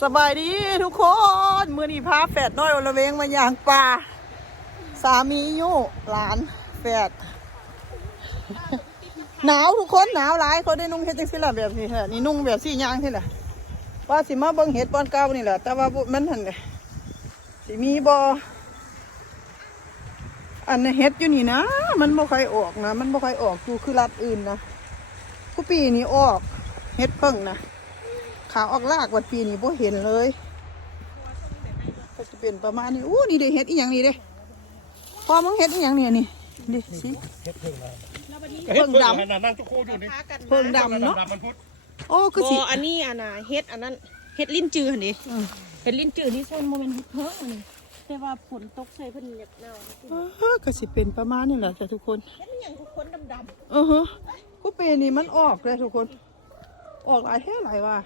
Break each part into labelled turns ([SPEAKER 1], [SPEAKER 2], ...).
[SPEAKER 1] สบายดีทุกคน มือนี้พาแฝดน้อยอลเวงมาอย่างป่า สามีอยู่หลานแฝดหนาวทุกคนหนาวหลายเขาได้นุ่งเฮ็ดจังสิล่ะแบบนี้แหละนี่นุ่งแบบสี่ย่างที่แหละว่าสิมาเบิ่งเห็ดบอนเก่านี่แหละแต่ว่ามันหันเลยสิมีบออันนี้เห็ดอยู่นี่นะ มันบ่ค่อยออกนะ มันบ่ค่อยออกอยู่คือรัดอื่นนะกูปีนี้ออกเห็ดเพิ่งนะ ขาออกลากวันปีนี้บ่เห็นเลยก็จะเป็นประมาณนี้อู้นี่เด้เฮ็ดอีหยังนี่เด้พอมึงเฮ็ดอีหยังเนี่ยนี่ดิสิ
[SPEAKER 2] เฮ็ดเพิ่งมา
[SPEAKER 1] เพิ่งดำ
[SPEAKER 2] นั่นนั่งจุกคู่อยู่นี่
[SPEAKER 1] เพิ่งดำเนาะ
[SPEAKER 2] ดำมันพุทธ
[SPEAKER 1] โอ้คือสิ
[SPEAKER 3] บ่อันนี้อันน่ะเฮ็ดอันนั้นเฮ็ดลิ้นจือหั่นดิ
[SPEAKER 1] อืม
[SPEAKER 3] เฮ็ดลิ้นจือนี่ส่วนบ่แม่นเฮ็ดเพิ่งอันนี้แต่ว่าฝนตกใส่เพิ่นเล็บเน่า
[SPEAKER 1] เออก็สิเป็นประมาณนี้แหละจ้ะทุกคน
[SPEAKER 3] เฮ็ดมันหยังทุกคนดำ
[SPEAKER 1] เออฮะกูปีนี้มันออกเลยทุกคน ออกหลายแท้หลายว่า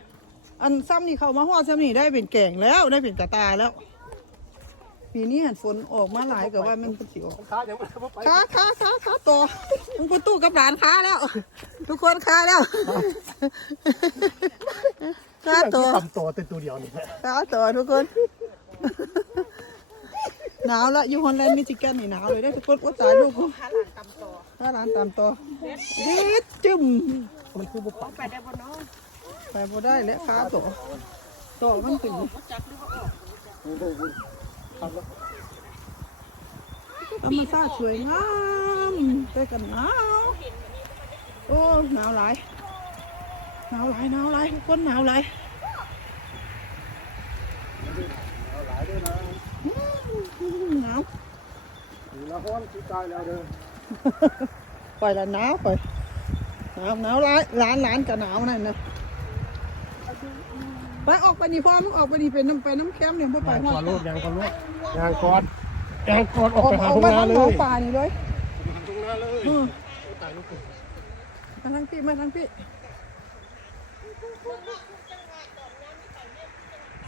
[SPEAKER 1] อันซ้ำนี่เข้ามาฮอดซ้ำนี่ได้เป็นแก่งแล้วได้เป็นกระตาแล้วปีนี้หันฝนออกมาหลายกับว่ามันเป็นสิออก
[SPEAKER 2] ขายังไม่ไป
[SPEAKER 1] ค้าค้าค้าค้าต่อมึงกูตู้กับหลานค้าแล้ว ทุกคนค้าแล้วค้าต่อ
[SPEAKER 2] ต่ำตัวเป็นตัวเดียวนี่แหละ
[SPEAKER 1] ค้าต่อทุกคนหนาวละอยู่ฮอลแลนด์มิชิแกนนี่หนาวเลยได้อทุกคนโอ้ตายลูกกู
[SPEAKER 3] ๆหาหลานตำต่อ
[SPEAKER 1] ค้าหลานตามต่อเฮ็ดจึ้ม
[SPEAKER 2] มันคือบุปผา
[SPEAKER 3] ไปได้บ่เนาะ
[SPEAKER 1] ไปบ่ได้แล้วค้าต่อต่อมันถึง
[SPEAKER 3] บ่จักหรือว่าออก
[SPEAKER 2] ทำแล้ว
[SPEAKER 1] ธรรมชาติสวยงามแต่กันหนาวโอ้หนาวหลายหนาวหลายหนาวหลายทุกคนหนาวหลาย
[SPEAKER 2] หลายด้วยนะ
[SPEAKER 1] หนาว
[SPEAKER 2] อยู่ละห้อนที่ตายแล้วเด้อ
[SPEAKER 1] ปล่อยละหนาวปล่อยหนาวหนาวร้ายร้านร้านกับหนาวนั่นนะ ไปออกไปนี่พ่อมึงออกไปนี่เป็นน้ำไปน้ำแคมป์เนี่ยพ่อไป
[SPEAKER 2] ยาง
[SPEAKER 1] ห้
[SPEAKER 2] ก่
[SPEAKER 1] อ
[SPEAKER 2] อน
[SPEAKER 1] ย
[SPEAKER 2] ลูกยางก่อนลูกยางก่อนยางก่อนอ
[SPEAKER 1] อ
[SPEAKER 2] อก
[SPEAKER 1] อก
[SPEAKER 2] ไป
[SPEAKER 1] อ
[SPEAKER 2] หา
[SPEAKER 1] อก
[SPEAKER 2] ทุ่ง
[SPEAKER 1] มา
[SPEAKER 2] นา
[SPEAKER 1] ทาง
[SPEAKER 2] เล
[SPEAKER 1] หนอยงป่านี่เลย
[SPEAKER 2] ทุ่งนาเลย
[SPEAKER 1] อืม
[SPEAKER 2] ตายลูก
[SPEAKER 1] มาทางพี่มาทางพี่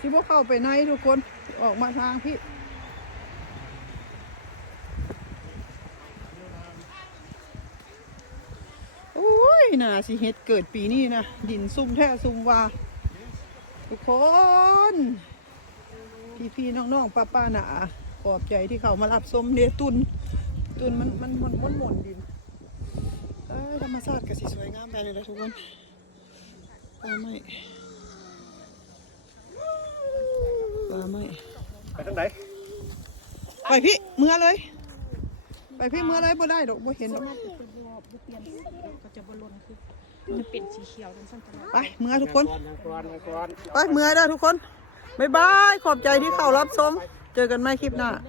[SPEAKER 1] สิบ่เข้าไปในทุกคนออกมาทางพี่โอ้ยน่าสิเฮ็ดเกิดปีนี้นะดินซุ่มแท้ซุ่มว่า ทุกคน พี่พี่ๆน้องๆป้าป้าๆนาอาขอบใจที่เขามารับส้มเดตุน ตุนมันมันมันมันหมุนดินเอ้ยธรรมชาติก็สิสวยงามไปเลยนะทุกคนปลาไม่ปลาไม่
[SPEAKER 2] ไปทางไหน
[SPEAKER 1] ไปพี่เมื่อเลย ไปพี่เมื่อเลยบ่ได้ดอกบ่เห็นดอก
[SPEAKER 3] น่าจะเป็นบ่บ่เปลี่ยนสีก็จะบ่ลนคือ จะเป็นสีเขียวจังซั่นตลอด
[SPEAKER 1] ไปเมื่อทุกคน
[SPEAKER 2] ยางก่อนยางก่อน
[SPEAKER 1] ไปเมื่อเด้อทุกคน บ๊ายบาย ขอบใจที่เข้ารับชม เจอกันใหม่คลิปหน้า
[SPEAKER 3] เลย